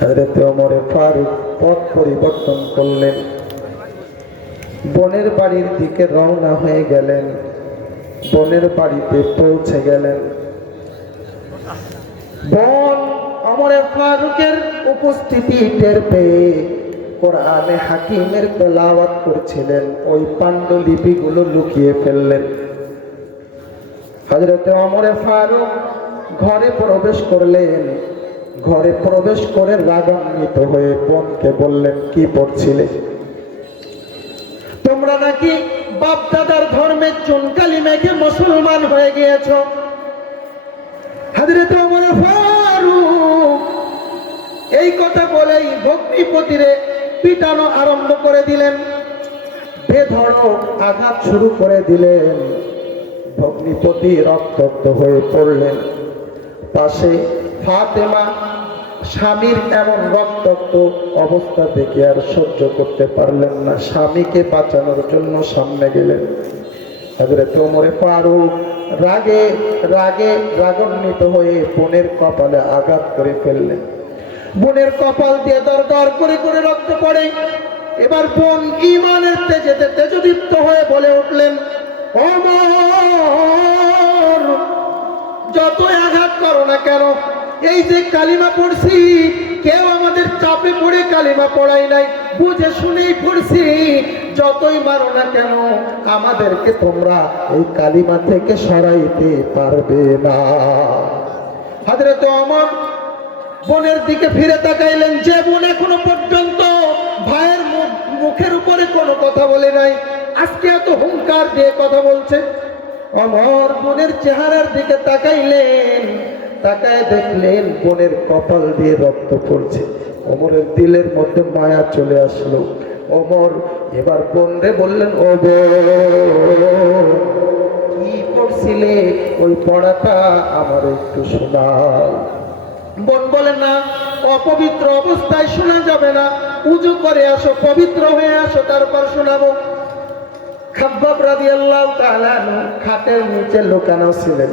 হজরত ওমরে ফারুক পথ পরিবর্তন করলেন। বনের বাড়ির দিকে রওনা হয়ে গেলেন। বোনের বাড়িতে পৌঁছে গেলেন। বন অমরে ফারুকের উপস্থিতি টের পেয়ে কোরআনে হাকিমের তেলাওয়াত করছিলেন। ওই পাণ্ডুলিপিগুলো লুকিয়ে ফেললেন। হজরতে অমরে ফারুক ঘরে প্রবেশ করলেন। ঘরে প্রবেশ করে রাগান্বিত হয়ে বোনকে বললেন, কি পড়ছিলে? তোমরা নাকি বাপ দাদার ধর্মের চুনকালি মেঘে মুসলমান হয়ে গিয়েছ? হাজরত ওমর ফারুক, এই কথা বলেই ভগ্নিপতিরে পিটানো আরম্ভ করে দিলেন। বেধড়ক আঘাত শুরু করে দিলেন। ভগ্নিপতি রক্তাক্ত হয়ে পড়লেন। পাশে ফাতেমা স্বামীর এমন রক্তাক্ত অবস্থা দেখে আর সহ্য করতে পারলেন না। স্বামীকে বাঁচানোর জন্য সামনে গেলেন। হজরত তোমরে ফারুক রাগে রাগে রাগান্বিত হয়ে বোনের কপালে আঘাত করে ফেললেন। বোনের কপাল দিয়ে দর দর করে করে রক্ত পড়ে। এবার বোন ইমানের তেজেতে তেজদীপ্ত হয়ে বলে উঠলেন অমর যতই আঘাত করো না কেন এই যে কালিমা পড়ছি, কেউ আমাদের চাপে পড়ে কালিমা পড়াই নাই। বুঝে শুনেই পড়ছি, যতই মারো না কেন, আমাদেরকে তোমরা এই কালিমা থেকে সরাইতে পারবে না। হাজরে তো আমার বোনের দিকে ফিরে তাকাইলেন, যে বোন এখনও পর্যন্ত ভাইয়ের মুখ- মুখের উপরে কোনো কথা বলে নাই। আজকে এত হুঙ্কার দিয়ে কথা বলছে। অমর বোনের চেহারার দিকে তাকাইলেন। তাকায় দেখলেন বোনের কপাল দিয়ে রক্ত পড়ছে। অমরের দিলের মধ্যে মায়া চলে আসলো। অমর এবার বন্ধে বললেন, ও কি পড়ছিলে ওই পড়াটা আমার একটু শোনাও। বোন বলেন না, অপবিত্র অবস্থায় শোনা যাবে না। উজু করে আসো, পবিত্র হয়ে আসো, তারপর শোনাবো। খাব্বাব তাআলা আনহু খাটের নিচে লুকানো ছিলেন।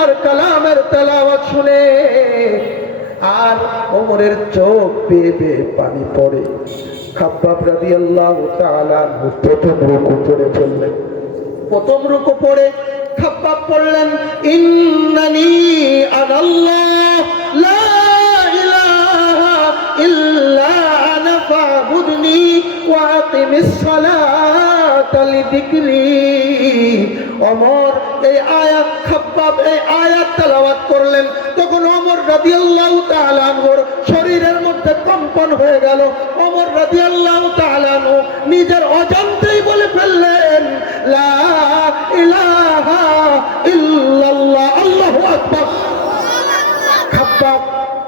আল্লাহর কালামের তেলাওয়াত শুনে আর ওমরের চোখ বেয়ে বেয়ে পানি পড়ে। খাব্বাব তাআলা আনহু প্রথম রুকু পড়ে ফেললেন প্রথম রুকু পড়ে খাব্বাব পড়লেন ইন্নানি আনাল্লাহ, লা ইলাহা ইল্লা আনা ওমর, এই আয়াত এই আয়াত তেলাওয়াত করলেন। তখন ওমর রাদিয়াল্লাহু শরীরের মধ্যে কম্পন হয়ে গেল। ওমর রাদিয়াল্লাহু তাআলা আনহু নিজের অজান্তেই বলে ফেললেন, লা ইলাহা ইল্লাল্লাহ, আল্লাহু আকবার।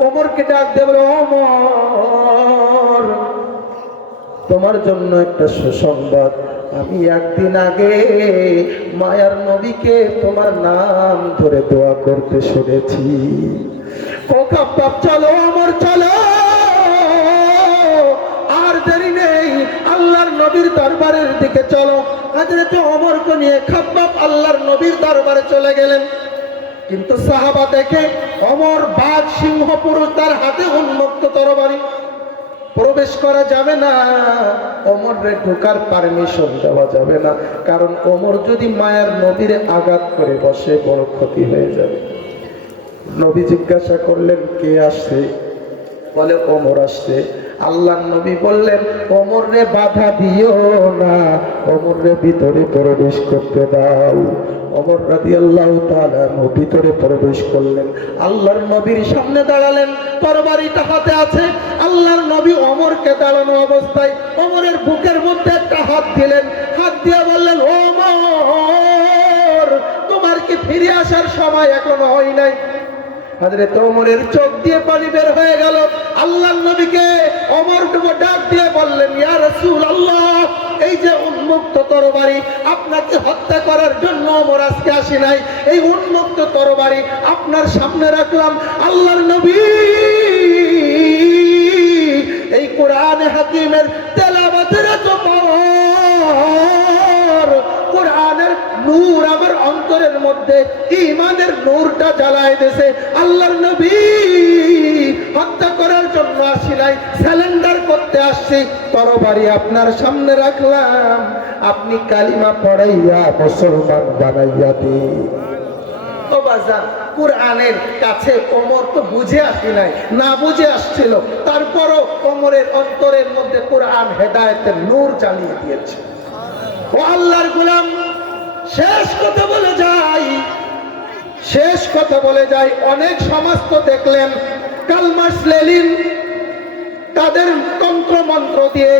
ওমরকে ডাক দেবে ওমর তোমার জন্য একটা সুসংবাদ। আমি একদিন আগে মায়ার নবীকে তোমার নাম ধরে দোয়া করতে শুনেছি। ও খাপ্পাপ চলো, আমার চলো। আর দেরি নেই, আল্লাহর নবীর দরবারের দিকে চলো। হাজরত অমরকে নিয়ে খাপ্পাপ আল্লাহর নবীর দরবারে চলে গেলেন। কিন্তু সাহাবা দেখে অমর বাঘ সিংহ পুরুষ তার হাতে উন্মুক্ত তরবারি। প্রবেশ করা যাবে না। অমরে ঢোকার পারমিশন দেওয়া যাবে না। কারণ অমর যদি মায়ের নদীরে আঘাত করে বসে, বড় ক্ষতি হয়ে যাবে। নবী জিজ্ঞাসা করলেন, কে আসছে? বলে, ওমর আসছে। আল্লাহ নবী বললেন ওমর রে বাধা দিও না। ওমর রে ভিতরে প্রবেশ করতে দাও। অমর রাজি আল্লাহ ভিতরে প্রবেশ করলেন। আল্লাহর নবীর সামনে দাঁড়ালেন তরবারিটা হাতে আছে। আল্লাহর নবী অমরকে দাঁড়ানো অবস্থায় অমরের বুকের মধ্যে একটা হাত দিলেন। হাত দিয়ে বললেন অমর, তোমার কি ফিরে আসার সময় এখনও হয় নাই? হাজরে তোমরের চোখ দিয়ে পানি বের হয়ে গেল। আল্লাহর নবীকে অমর ডাক দিয়ে বললেন, ইয়া আল্লাহ যে উন্মুক্ত তরবারি, আপনাকে হত্যা করার জন্য অমর আজকে আসি নাই। এই উন্মুক্ত তরবারি আপনার সামনে রাখলাম, আল্লাহর নবী। এই কোরআন হাকিমের তেলাবাতের এত কোরআনের নূর আমার অন্তরের মধ্যে ইমানের নূরটা জ্বালায় দিয়েছে আল্লাহর নবী। জন্য আসি নাই স্যালেন্ডার করতে আসছি। তরবারি আপনার সামনে রাখলাম। আপনি কালিমা পড়াইয়া মুসলমান বানাইয়া বাজার কোরআনের কাছে তো বুঝে আসি নাই, না বুঝে আসছিল। তারপরও ওমরের অন্তরের মধ্যে কোরআন হেদায়েতের নূর চালিয়ে দিয়েছে। ও আল্লাহর গোলাম, শেষ কথা বলে যাই। শেষ কথা বলে যাই। অনেক সমাজ তো দেখলেন কালমাস লেলিন তাদের তন্ত্র মন্ত্র দিয়ে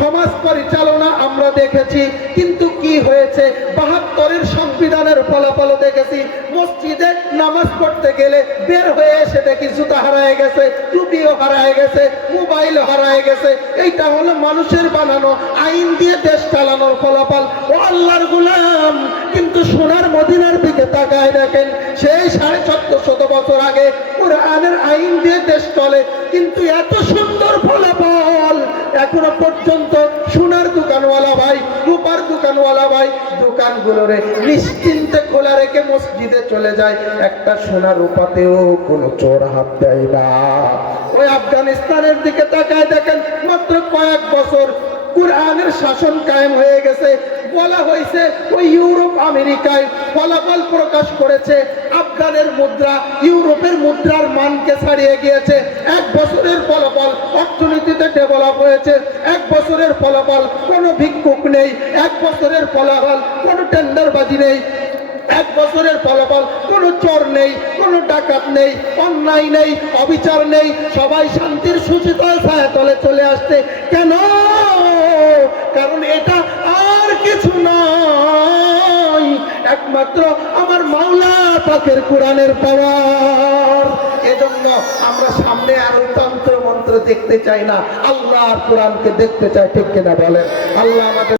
সমাজ পরিচালনা আমরা দেখেছি, কিন্তু কি হয়েছে? বাহাত্তরের সংবিধানের ফলাফল দেখেছি, মসজিদে নামাজ পড়তে গেলে বের হয়ে এসে দেখি জুতা হারায় গেছে, টুপিও হারায় গেছে, মোবাইল হারায় গেছে। এইটা হলো মানুষের বানানো, আইন দিয়ে দেশ চালানোর ফলাফল। ও আল্লাহর গুলাম, কিন্তু সোনার মদিনার দিকে তাকায় দেখেন, সেই সাড়ে চোদ্দ শত বছর আগে কোরআনের আইন দিয়ে দেশ চলে, কিন্তু এত সুন্দর ফলাফল এখনও পর্যন্ত সোনার দোকানওয়ালা ভাই, রূপার দোকানওয়ালা ভাই দোকানগুলোরে নিশ্চিন্তে খোলা রেখে মসজিদে চলে যায়। একটা সোনা রূপাতেও কোনো চোর হাত দেয় না। ওই আফগানিস্তানের দিকে তাকায় দেখেন, মাত্র কয়েক বছর কোরআনের শাসন কায়েম হয়ে গেছে। বলা হয়েছে ওই ইউরোপ, আমেরিকায় ফলাফল প্রকাশ করেছে। আফগানের মুদ্রা, ইউরোপের মুদ্রার মানকে ছাড়িয়ে গিয়েছে। এক বছরের ফলাফল অর্থনীতিতে ডেভেলপ হয়েছে। এক বছরের ফলাফল কোনো ভিক্ষুক নেই। এক বছরের ফলাফল কোনো টেন্ডারবাজি নেই। এক বছরের ফলাফল কোনো চোর নেই, কোনো ডাকাত নেই, অন্যায় নেই, অবিচার নেই। সবাই শান্তির সুচিতায় ছায়াতলে চলে আসছে। কেন? কারণ এটা আর কিছু নয়। একমাত্র পাকের কোরআনের পাওয়ার। এজন্য আমরা সামনে আরও তন্ত্র মন্ত্র দেখতে চাই না। আল্লাহ কোরআনকে দেখতে চাই ঠিক কিনা বলেন? আল্লাহ আমাদের